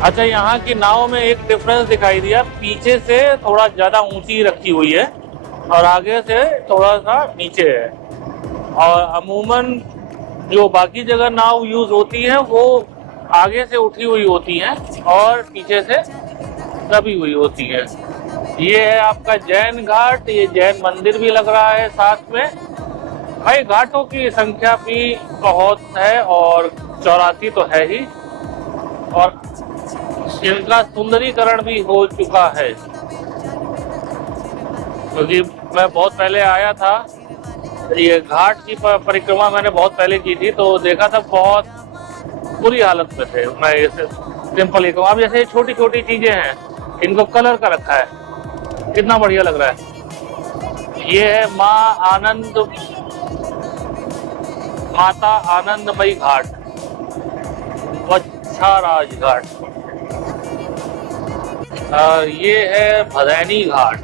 अच्छा, यहाँ की नाव में एक डिफरेंस दिखाई दिया, पीछे से थोड़ा ज़्यादा ऊंची रखी हुई है और आगे से थोड़ा सा नीचे है। और अमूमन जो बाकी जगह नाव यूज़ होती है वो आगे से उठी हुई होती हैं और पीछे से दबी हुई होती है। ये है आपका जैन घाट, ये जैन मंदिर भी लग रहा है साथ में। भाई घाटों की संख्या भी बहुत है और 84 तो है ही, और इनका सुंदरीकरण भी हो चुका है। क्योंकि मैं बहुत पहले आया था, ये घाट की परिक्रमा मैंने बहुत पहले की थी, तो देखा था बहुत बुरी हालत में थे। मैं इसे सिंपल ही कहूँ, अब जैसे छोटी छोटी चीजें हैं, इनको कलर का रखा है, कितना बढ़िया लग रहा है। ये है माता आनंदमयी घाट, वच्छाराज घाट। और ये है भदैनी घाट।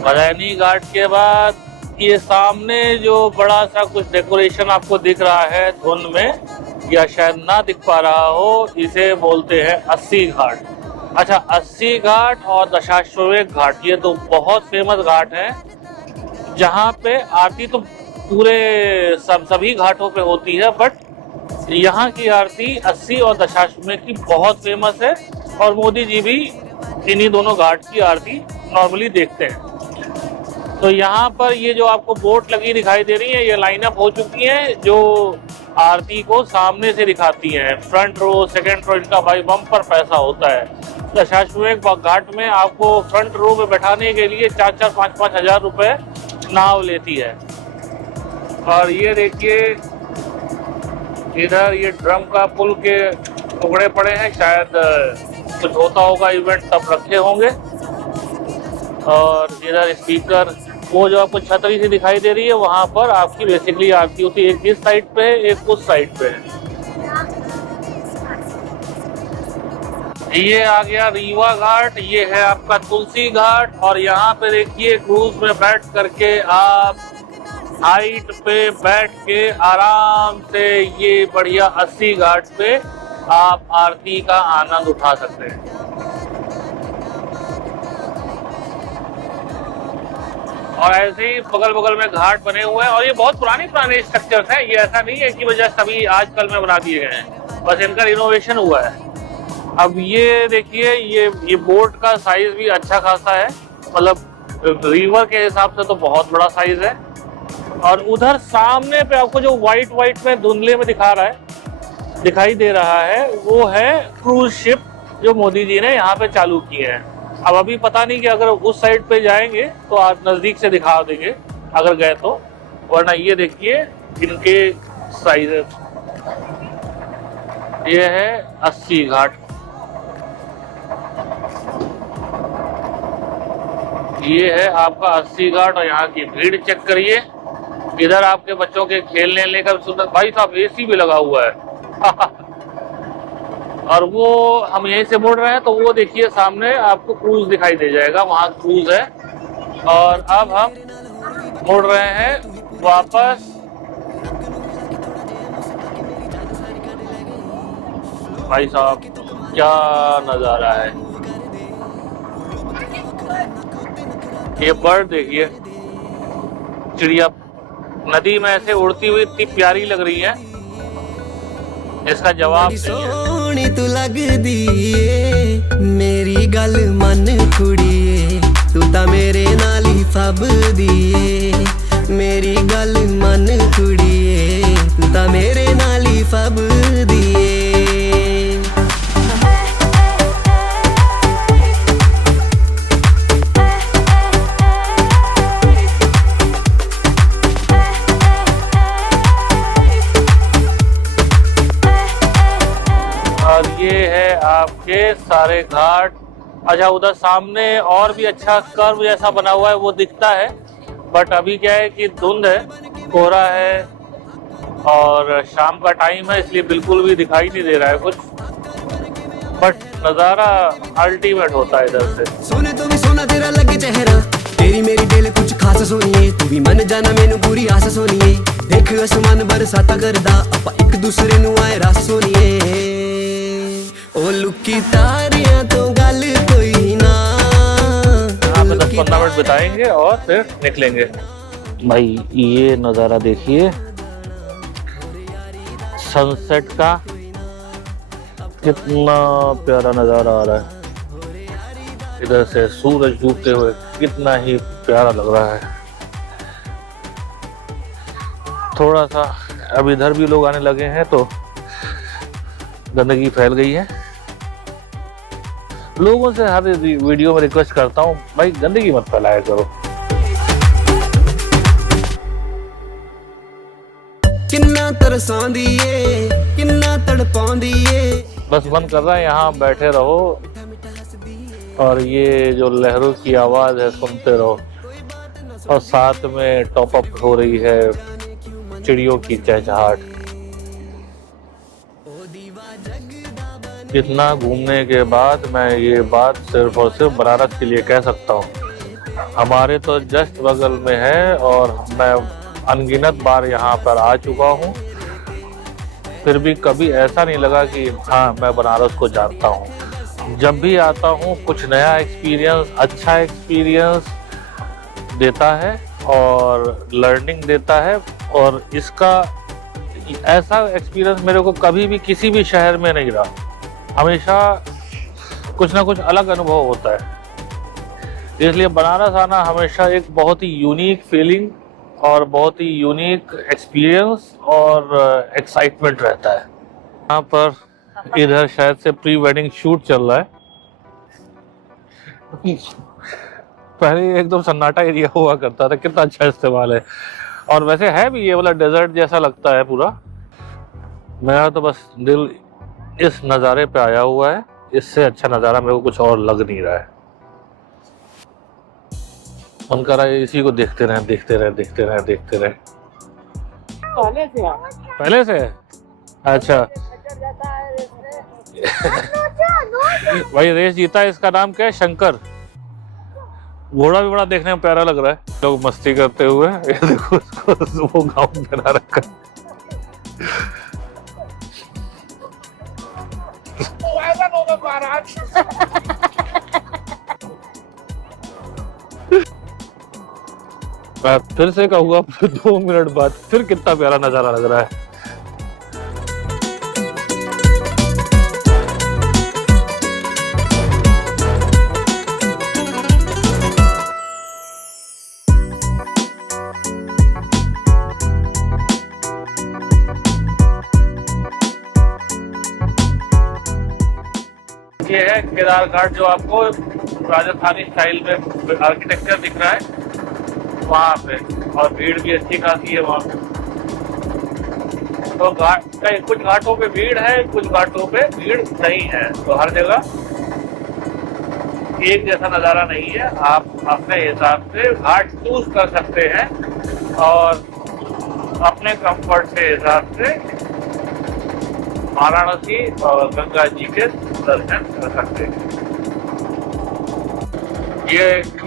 भदैनी घाट के बाद ये सामने जो बड़ा सा कुछ डेकोरेशन आपको दिख रहा है धुंध में, या शायद ना दिख पा रहा हो, इसे बोलते हैं 80 घाट। अच्छा, 80 घाट और दशाश्वमेध घाट, ये तो बहुत फेमस घाट है, जहाँ पे आरती तो पूरे सभी घाटों पे होती है, बट यहाँ की आरती 80 और दशाश्वमेध की बहुत फेमस है। और मोदी जी भी इन्हीं दोनों घाट की आरती नॉर्मली देखते हैं। तो यहाँ पर ये जो आपको बोट लगी दिखाई दे रही है, ये लाइनअप हो चुकी है, जो आरती को सामने से दिखाती हैं। फ्रंट रो, सेकंड रो, इनका भाई बम्पर पैसा होता है। दशाश्वमेध घाट में आपको फ्रंट रो में बैठाने के लिए 4-4, 5-5 हज़ार रुपये नाव लेती है। और ये देखिए इधर ये ड्रम का पुल के टुकड़े पड़े हैं, शायद कुछ होता होगा इवेंट तब रखे होंगे। और इधर स्पीकर, वो जो आपको छतरी से दिखाई दे रही है, वहाँ पर आपकी बेसिकली आरती होती है। एक इस साइड पे है, एक उस साइड पे है। ये आ गया रीवा घाट, ये है आपका तुलसी घाट। और यहाँ पे देखिए क्रूज में बैठ करके आप हाइट पे बैठ के आराम से ये बढ़िया 80 घाट पे आप आरती का आनंद उठा सकते हैं। और ऐसे ही बगल बगल में घाट बने हुए हैं, और ये बहुत पुराने स्ट्रक्चर्स हैं। ये ऐसा नहीं है कि वजह सभी आजकल में बना दिए गए हैं, बस इनका रिनोवेशन हुआ है। अब ये देखिए, ये बोट का साइज भी अच्छा खासा है, मतलब रिवर के हिसाब से तो बहुत बड़ा साइज है। और उधर सामने पे आपको जो व्हाइट में धुंधले में दिखाई दे रहा है, वो है क्रूज शिप जो मोदी जी ने यहाँ पे चालू की है। अब अभी पता नहीं कि अगर उस साइड पे जाएंगे तो आप नजदीक से दिखा देंगे अगर गए तो, वरना ये देखिए इनके साइजेस। ये है 80 घाट, ये है आपका 80 घाट। और यहाँ की भीड़ चेक करिए। इधर आपके बच्चों के खेलने का सुंदर, भाई साहब एसी भी लगा हुआ है। और वो हम यहीं से मुड़ रहे हैं तो वो देखिए सामने आपको क्रूज दिखाई दे जाएगा, वहाँ क्रूज है। और अब हम मुड़ रहे हैं वापस। भाई साहब क्या नजारा है, ये बर्ड देखिए, चिड़िया नदी में ऐसे उड़ती हुई इतनी प्यारी लग रही है, इसका जवाब सोनी तू लगदी ए मेरी गल मन कुड़िए, तू ता मेरे नाल ही फबदी ए मेरी गल मन कुड़िए, तू ता मेरे नाल ही फबदी ए। और ये है आपके सारे घाट। अच्छा, उधर सामने और भी अच्छा कर्व जैसा बना हुआ है, वो दिखता है, बट अभी क्या है कि धुंध है, कोहरा है और शाम का टाइम है, इसलिए बिल्कुल भी दिखाई नहीं दे रहा है कुछ, बट नज़ारा अल्टीमेट होता है इधर से। सोने तो भी सोना तेरा लगे चेहरा, तेरी मेरी दिल कुछ खास सोनिए, तू भी मन जाना मैनू पूरी आस सोनिए, देख आसमान बरसाता करदा, ਆਪਾਂ ਇੱਕ ਦੂਸਰੇ ਨੂੰ ਆਏ ਰਸ सोनिए। ओ लुकी 10-15 मिनट बिताएंगे और फिर निकलेंगे। भाई ये नज़ारा देखिए सनसेट का, कितना प्यारा नज़ारा आ रहा है। इधर से सूरज डूबते हुए कितना ही प्यारा लग रहा है। थोड़ा सा अब इधर भी लोग आने लगे हैं तो गंदगी फैल गई है। लोगों से हर वीडियो में रिक्वेस्ट करता हूँ, भाई गंदगी मत फैलाया करो। किन्ना तरसांदी ए किन्ना तड़पांदी ए। बस मन कर रहा है यहाँ बैठे रहो और ये जो लहरों की आवाज है सुनते रहो, और साथ में टॉप अप हो रही है चिड़ियों की चहचहाट। इतना घूमने के बाद मैं ये बात सिर्फ और सिर्फ बनारस के लिए कह सकता हूँ। हमारे तो जस्ट बगल में है और मैं अनगिनत बार यहाँ पर आ चुका हूँ, फिर भी कभी ऐसा नहीं लगा कि हाँ मैं बनारस को जानता हूँ। जब भी आता हूँ कुछ नया एक्सपीरियंस, अच्छा एक्सपीरियंस देता है और लर्निंग देता है, और इसका ऐसा एक्सपीरियंस मेरे को कभी भी किसी भी शहर में नहीं रहा। हमेशा कुछ ना कुछ अलग अनुभव होता है, इसलिए बनारस आना हमेशा एक बहुत ही यूनिक फीलिंग और बहुत ही यूनिक एक्सपीरियंस और एक्साइटमेंट रहता है। यहाँ पर इधर शायद से प्री वेडिंग शूट चल रहा है। पहले एकदम सन्नाटा एरिया हुआ करता था, कितना अच्छा इस्तेमाल है। और वैसे है भी, ये वाला डेजर्ट जैसा लगता है पूरा। मेरा तो बस दिल इस नज़ारे पे आया हुआ है, इससे अच्छा नज़ारा मेरे को कुछ और लग नहीं रहा है। मन कर रहा है इसी को देखते रहे देखते रहे देखते रहे देखते रहे। पहले से अच्छा भाई रेस जीता है, इसका नाम क्या है? शंकर। घोड़ा भी बड़ा देखने में प्यारा लग रहा है। लोग मस्ती करते हुए, ये देखो उसको वो गाउन पहना रखा मैं फिर से कहूँगा 2 मिनट बाद, फिर कितना प्यारा नजारा लग रहा है। ये है केदार घाट, जो आपको राजस्थानी स्टाइल में आर्किटेक्चर दिख रहा है वहाँ पे, और भीड़ भी अच्छी खासी है वहाँ पे। तो घाट कुछ घाटों पे भीड़ है, कुछ घाटों पे भीड़ नहीं है, तो हर जगह एक जैसा नज़ारा नहीं है। आप अपने हिसाब से घाट चूज कर सकते हैं और अपने कंफर्ट के हिसाब से वाराणसी और गंगा जी के दर्शन कर सकते हैं। ये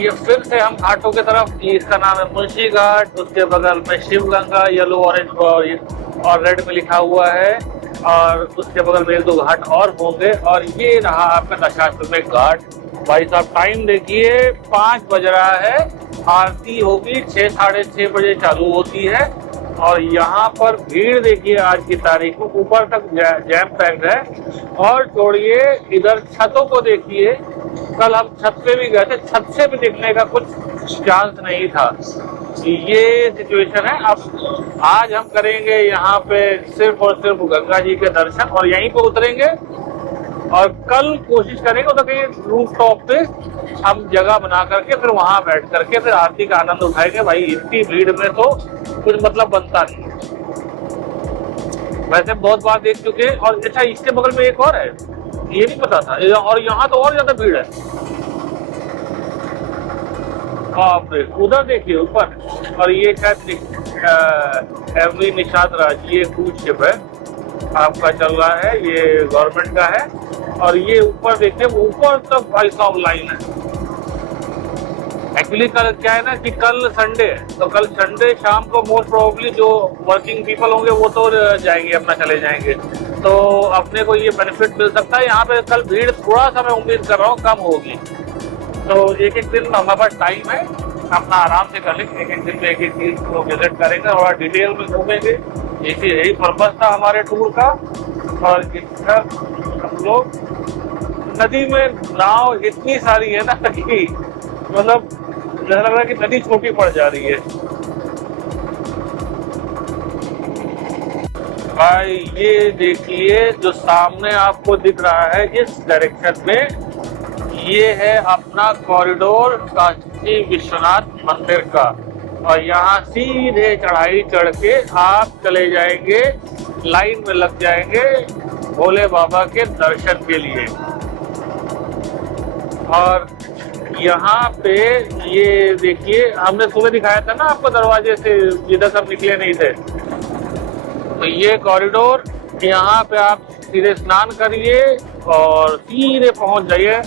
फिर से हम घाटों की तरफ, इसका नाम है मुंशी घाट, उसके बगल में शिव गंगा येलो ऑरेंज और रेड में लिखा हुआ है, और उसके बगल में 1-2 घाट और होंगे। और ये रहा आपका दशाश्वमेध घाट। भाई साहब टाइम देखिए 5 बज रहा है, आरती होगी 6-6:30 बजे चालू होती है, और यहाँ पर भीड़ देखिए आज की तारीख में ऊपर तक जैम पैक्ड है। और छोड़िए इधर छतों को देखिए, कल हम छत पे भी गए थे, छत से भी दिखने का कुछ चांस नहीं था। ये सिचुएशन है। अब आज हम करेंगे यहाँ पे सिर्फ और सिर्फ गंगा जी के दर्शन, और यहीं पे उतरेंगे, और कल कोशिश करेंगे तो कहीं रूफ टॉप पे हम जगह बना करके फिर वहां बैठ करके फिर आरती का आनंद उठाएंगे। भाई इतनी भीड़ में तो कुछ मतलब बनता नहीं। वैसे बहुत बार देख चुके, और अच्छा इसके बगल में एक और है, ये नहीं पता था, और यहाँ तो और ज्यादा भीड़ है। बाप रे, उधर देखिए ऊपर, और ये शायद एमवी निषाद राज, ये क्रूज शिप है आपका चल रहा है, ये गवर्नमेंट का है। और ये ऊपर देखिए, ऊपर तक भाई साहब लाइन है। एक्चुअली कल क्या है ना कि कल संडे है, तो कल संडे शाम को मोस्ट प्रोबेबली जो वर्किंग पीपल होंगे वो तो जाएंगे, अपना चले जाएंगे, तो अपने को ये बेनिफिट मिल सकता है। यहाँ पे कल भीड़ थोड़ा सा मैं उम्मीद कर रहा हूँ कम होगी, तो एक एक दिन हमारे पास टाइम है, अपना आराम से कर लेंगे, एक एक दिन में एक एक चीज को विजिट करेंगे और डिटेल में घूमेंगे। यही पर्पज था हमारे टूर का। और इधर हम लोग नदी में नाव इतनी सारी है ना कि मतलब जैसा लग रहा है कि नदी छोटी पड़ जा रही है। भाई ये देखिए जो सामने आपको दिख रहा है इस डायरेक्शन में, ये है अपना कॉरिडोर काशी विश्वनाथ मंदिर का। और यहाँ सीधे चढ़ाई चढ़ के आप चले जाएंगे, लाइन में लग जाएंगे भोले बाबा के दर्शन के लिए। और यहाँ पे ये देखिए, हमने सुबह दिखाया था ना आपको दरवाजे से, जिधर सब निकले नहीं थे। तो ये कॉरिडोर, यहाँ पे आप सीधे स्नान करिए और सीधे पहुंच जाइए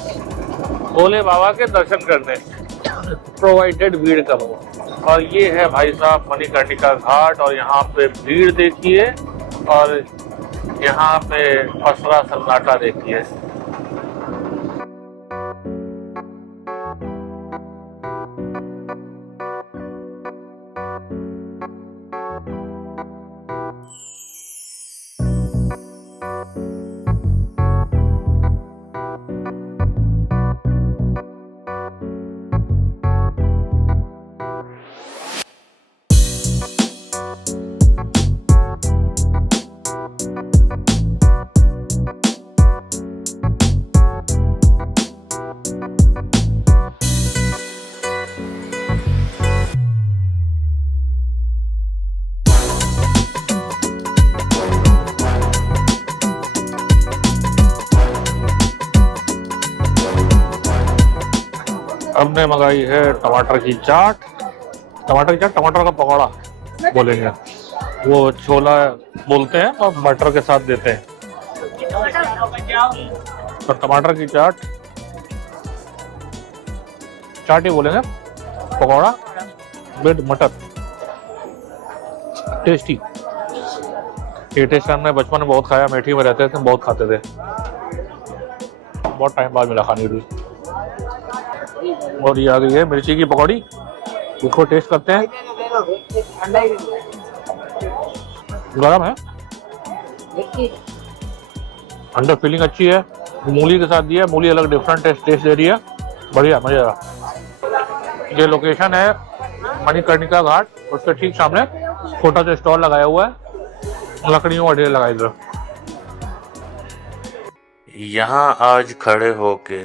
भोले बाबा के दर्शन करने, प्रोवाइडेड भीड़ कम हो। और ये है भाई साहब मणिकर्णिका घाट। और यहाँ पे भीड़ देखिए और यहाँ पे पसरा सन्नाटा देखिए। हमने मंगाई है टमाटर की चाट, टमाटर का पकौड़ा बोलेंगे, वो छोला बोलते हैं और मटर के साथ देते हैं। तो टमाटर की चाट ही बोलेंगे, पकौड़ा विद मटर, टेस्टी। ये टेस्ट हमने बचपन में बहुत खाया, मेठी में रहते थे बहुत खाते थे, बहुत टाइम बाद मिला खाने के। और ये आ गई है मिर्ची की पकौड़ी, इसको टेस्ट करते हैं। गरम है, अंदर फीलिंग अच्छी है, मूली के साथ दिया है, मूली अलग डिफरेंट टेस्ट दे रही है, बढ़िया मजा आ। ये लोकेशन है मणिकर्णिका घाट, उसके ठीक सामने छोटा सा स्टॉल लगाया हुआ है, लकड़ियों का ढेर लगाया इधर। यहाँ आज खड़े होके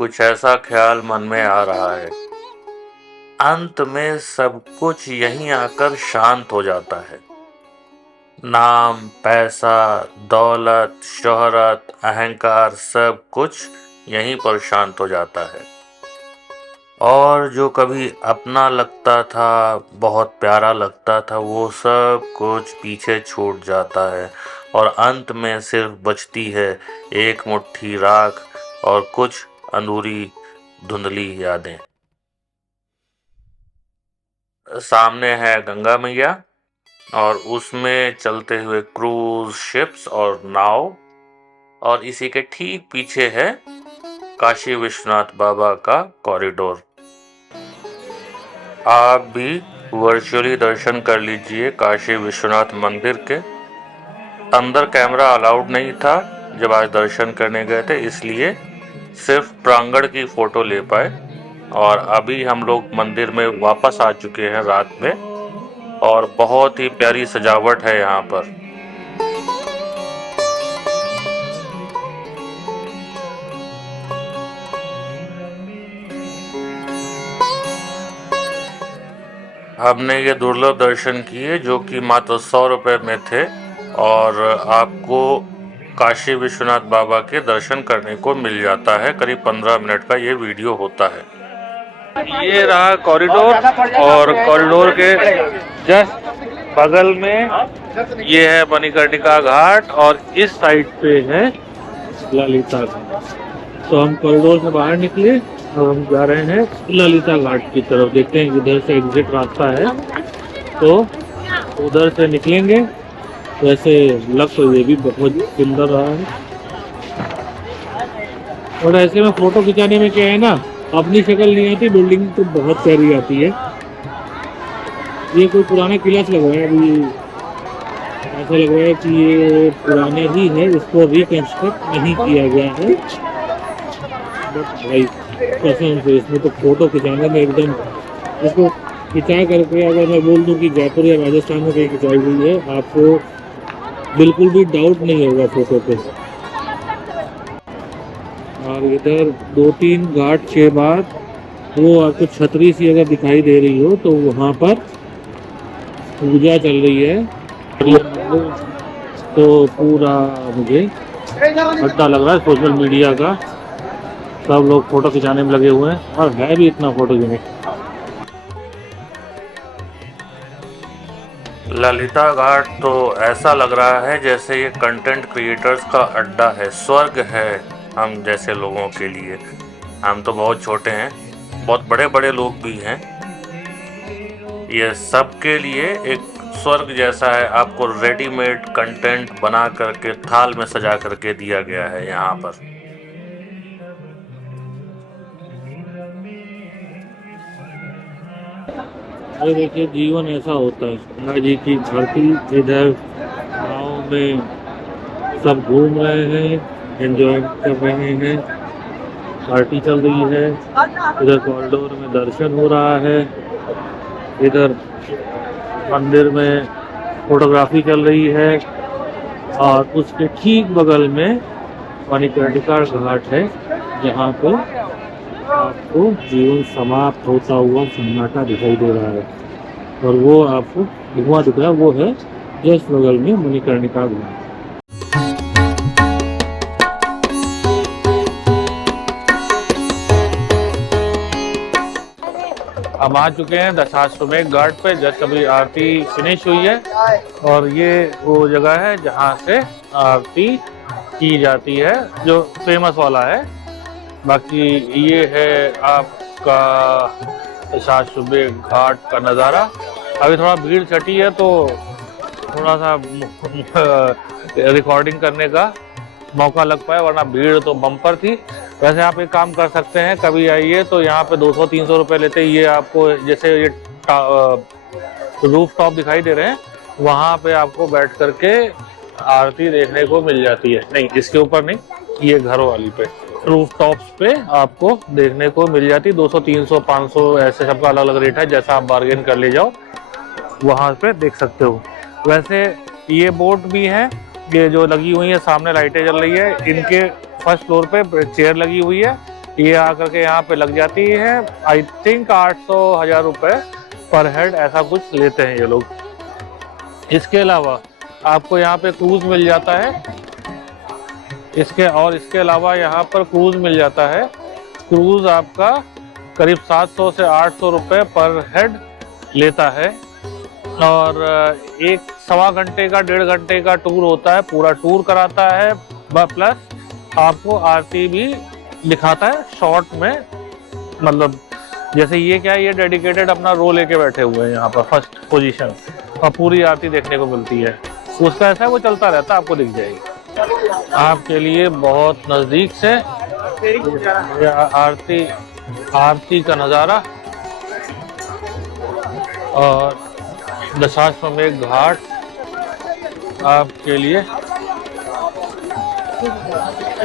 कुछ ऐसा ख्याल मन में आ रहा है, अंत में सब कुछ यहीं आकर शांत हो जाता है। नाम, पैसा, दौलत, शोहरत, अहंकार, सब कुछ यहीं पर शांत हो जाता है। और जो कभी अपना लगता था, बहुत प्यारा लगता था, वो सब कुछ पीछे छूट जाता है और अंत में सिर्फ बचती है एक मुट्ठी राख और कुछ अधूरी धुंधली यादें। सामने है गंगा मैया और उसमें चलते हुए क्रूज शिप्स और नाव, और इसी के ठीक पीछे है काशी विश्वनाथ बाबा का कॉरिडोर। आप भी वर्चुअली दर्शन कर लीजिए काशी विश्वनाथ मंदिर के। अंदर कैमरा अलाउड नहीं था जब आज दर्शन करने गए थे, इसलिए सिर्फ प्रांगण की फोटो ले पाए। और अभी हम लोग मंदिर में वापस आ चुके हैं रात में, और बहुत ही प्यारी सजावट है यहाँ पर। हमने ये दुर्लभ दर्शन किए जो कि मात्र 100 रुपये में थे, और आपको काशी विश्वनाथ बाबा के दर्शन करने को मिल जाता है। करीब 15 मिनट का ये वीडियो होता है। ये रहा कॉरिडोर, और कॉरिडोर के जस्ट बगल में ये है मणिकर्णिका घाट, और इस साइड पे है ललिता घाट। तो हम कॉरिडोर से बाहर निकले और हम जा रहे हैं ललिता घाट की तरफ। देखते हैं इधर से एग्जिट रास्ता है, तो उधर से निकलेंगे। वैसे लग तो ये भी बहुत सुंदर रहा है, और ऐसे में फोटो खिंचाने में क्या है ना अपनी शक्ल नहीं आती, बिल्डिंग तो बहुत प्यारी आती है। ये कोई पुराना किला से लग रहा है, अभी ऐसा लग रहा है कि ये पुराने ही है, इसको रिकंस्ट्रक्ट नहीं किया गया है। बट भाई कसम से इसमें तो फोटो खिंचाने में एकदम, इसको खिंचा करके अगर मैं बोल दूं कि जयपुर या राजस्थान में कहीं खिंचाई हुई है, आपको बिल्कुल भी डाउट नहीं होगा फोटो पे। और इधर 2-3 घाट के बाद वो आपको छतरी सी अगर दिखाई दे रही हो तो वहाँ पर पूजा चल रही है। तो पूरा मुझे अड्डा लग रहा है सोशल मीडिया का, सब लोग फोटो खिंचाने में लगे हुए हैं और है भी इतना फोटोजेनिक। ललिता घाट तो ऐसा लग रहा है जैसे ये कंटेंट क्रिएटर्स का अड्डा है, स्वर्ग है हम जैसे लोगों के लिए। हम तो बहुत छोटे हैं, बहुत बड़े बड़े लोग भी हैं, ये सब के लिए एक स्वर्ग जैसा है। आपको रेडीमेड कंटेंट बना करके थाल में सजा करके दिया गया है यहाँ पर। अरे देखिए, जीवन ऐसा होता है। गंगा जी की धरती, इधर गाँव में सब घूम रहे हैं, एंजॉय कर रहे हैं, पार्टी चल रही है। इधर कॉरिडोर में दर्शन हो रहा है, इधर मंदिर में फोटोग्राफी चल रही है और उसके ठीक बगल में मणिकर्णिका घाट है, जहाँ पे आपको जीवन समाप्त होता हुआ सन्नाटा दिखाई दे रहा है। और वो आपको धुआं दिख रहा है, वो है जस्ट बगल में मणिकर्णिका घाट। हम आ चुके हैं दशाश्वमेध घाट पे, जस्ट अभी आरती फिनिश हुई है और ये वो जगह है जहाँ से आरती की जाती है, जो फेमस वाला है। बाकी ये है आपका दशाश्वमेध घाट का नज़ारा। अभी थोड़ा भीड़ छटी है तो थोड़ा सा रिकॉर्डिंग करने का मौका लग पाया, वरना भीड़ तो बम्पर थी। वैसे आप एक काम कर सकते हैं, कभी आइए तो यहाँ पे 200-300 रुपये लेते ही ये आपको, जैसे ये रूफ टॉप दिखाई दे रहे हैं, वहाँ पे आपको बैठ करके आरती देखने को मिल जाती है। नहीं, इसके ऊपर नहीं, ये घरों वाली पे रूफ टॉप्स पे आपको देखने को मिल जाती है। 200, 300, 500 ऐसे सबका अलग अलग रेट है, जैसा आप बार्गेन कर ले जाओ वहाँ पे देख सकते हो। वैसे ये बोट भी है, ये जो लगी हुई है, सामने लाइटें जल रही है, इनके फर्स्ट फ्लोर पे चेयर लगी हुई है, ये आकर के यहाँ पे लग जाती है। आई थिंक 800-1000 रुपये पर हेड ऐसा कुछ लेते हैं ये लोग। इसके अलावा आपको यहाँ पे क्रूज मिल जाता है, इसके अलावा यहाँ पर क्रूज मिल जाता है। क्रूज आपका करीब 700 से 800 रुपये पर हेड लेता है और 1-1.25 घंटे का 1.5 घंटे का टूर होता है, पूरा टूर कराता है, प्लस आपको आरती भी दिखाता है शॉर्ट में। मतलब जैसे ये क्या है, ये डेडिकेटेड अपना रो लेके बैठे हुए हैं यहाँ पर फर्स्ट पोजीशन, और पूरी आरती देखने को मिलती है। उसका ऐसा है, वो चलता रहता है, आपको दिख जाएगी आपके लिए बहुत नज़दीक से आरती का नज़ारा। और दशाश्वमेध घाट आपके लिए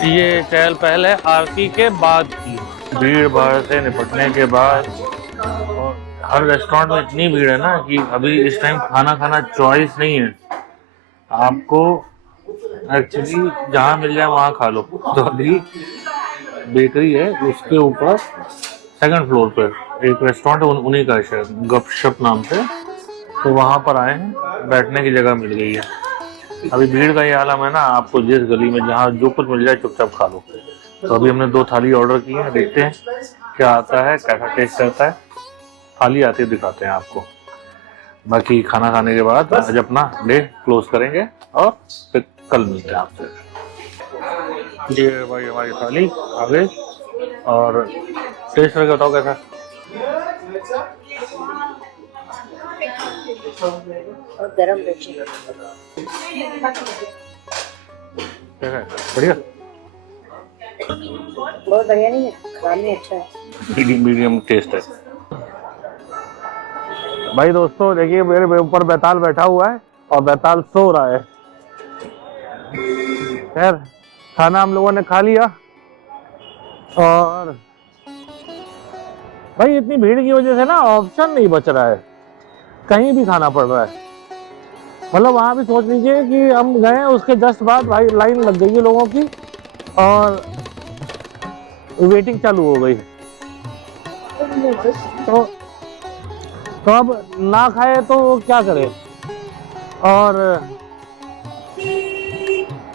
ये चहल पहल है आरती के बाद की, भीड़ भाड़ से निपटने के बाद। और हर रेस्टोरेंट में इतनी भीड़ है ना कि अभी इस टाइम खाना खाना चॉइस नहीं है, आपको एक्चुअली जहाँ मिल जाए वहाँ खा लो। तो अभी बेकरी है, उसके ऊपर सेकंड फ्लोर पर एक रेस्टोरेंट है, उन्हीं का शायद गपशप नाम से, तो वहाँ पर आए हैं, बैठने की जगह मिल गई है। अभी भीड़ का ये आलम है ना, आपको जिस गली में जहाँ जो कुछ मिल जाए चुपचाप खा लो। तो अभी हमने 2 थाली ऑर्डर की है, देखते हैं क्या आता है, कैसा टेस्ट रहता है। थाली आती है दिखाते हैं आपको। बाकी खाना खाने के बाद आज अपना डे क्लोज करेंगे और फिर कल मिलते हैं आपसे। ये भाई हमारी थाली आ गई और टेस्ट करके बताओ कैसा। और गरम रोटी बढ़िया, बहुत बढ़िया नहीं है, खराब नहीं, अच्छा है। मीडियम टेस्ट है। भाई दोस्तों देखिए, मेरे ऊपर बैताल बैठा हुआ है और बैताल सो रहा है। खैर, खाना हम लोगों ने खा लिया और भाई इतनी भीड़ की वजह से ना ऑप्शन नहीं बच रहा है, कहीं भी खाना पड़ रहा है। मतलब वहाँ भी सोच लीजिए कि हम गए, उसके जस्ट बाद भाई लाइन लग गई है लोगों की और वेटिंग चालू हो गई। तो अब ना खाए तो क्या करे। और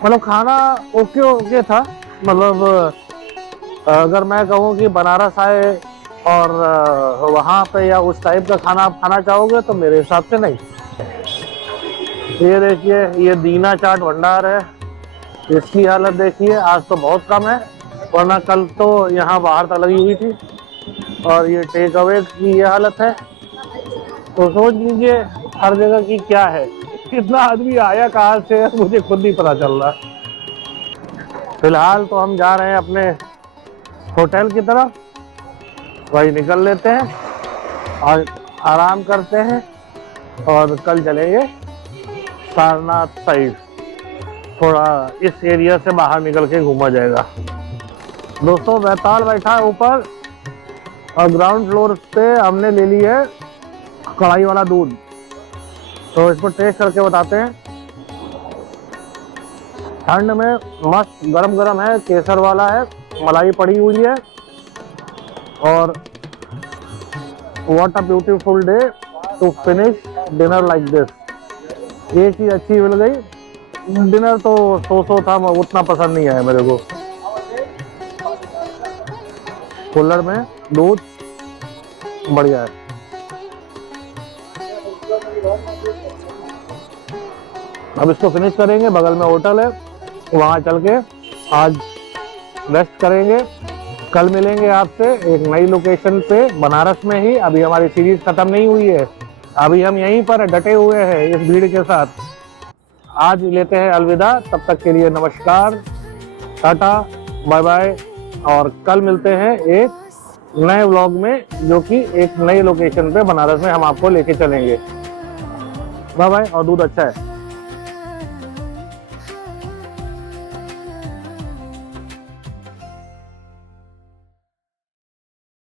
मतलब खाना ओके ओके था। मतलब अगर मैं कहूँ कि बनारस आए और वहाँ पे या उस टाइप का खाना आप खाना चाहोगे तो मेरे हिसाब से नहीं। ये देखिए, ये दीना चाट भंडार है, इसकी हालत देखिए। आज तो बहुत कम है, वरना कल तो यहाँ बाहर तक लगी हुई थी। और ये टेक अवे की ये हालत है, तो सोच लीजिए हर जगह की क्या है। कितना आदमी आया कहाँ से है मुझे खुद नहीं पता चल रहा। फिलहाल तो हम जा रहे हैं अपने होटल की तरफ, वही निकल लेते हैं और आराम करते हैं और कल चलेंगे सारनाथ साइड। थोड़ा इस एरिया से बाहर निकल के घूमा जाएगा। दोस्तों बैताल बैठा है ऊपर और ग्राउंड फ्लोर पे हमने ले ली है कढ़ाई वाला दूध, तो इसको टेस्ट करके बताते हैं। ठंड में मस्त गरम गरम है, केसर वाला है, मलाई पड़ी हुई है। और what a beautiful day to finish dinner like this. ये चीज़ अच्छी मिल गई। डिनर तो सो था, उतना पसंद नहीं आया मेरे को। कूलर में दूध बढ़िया है। अब इसको फिनिश करेंगे, बगल में होटल है, वहाँ चल के आज रेस्ट करेंगे। कल मिलेंगे आपसे एक नई लोकेशन पे बनारस में ही। अभी हमारी सीरीज खत्म नहीं हुई है, अभी हम यहीं पर डटे हुए हैं इस भीड़ के साथ। आज लेते हैं अलविदा, तब तक के लिए नमस्कार, टाटा, बाय बाय। और कल मिलते हैं एक नए व्लॉग में, जो कि एक नई लोकेशन पे बनारस में हम आपको लेके चलेंगे। Bye bye. और दूध अच्छा है।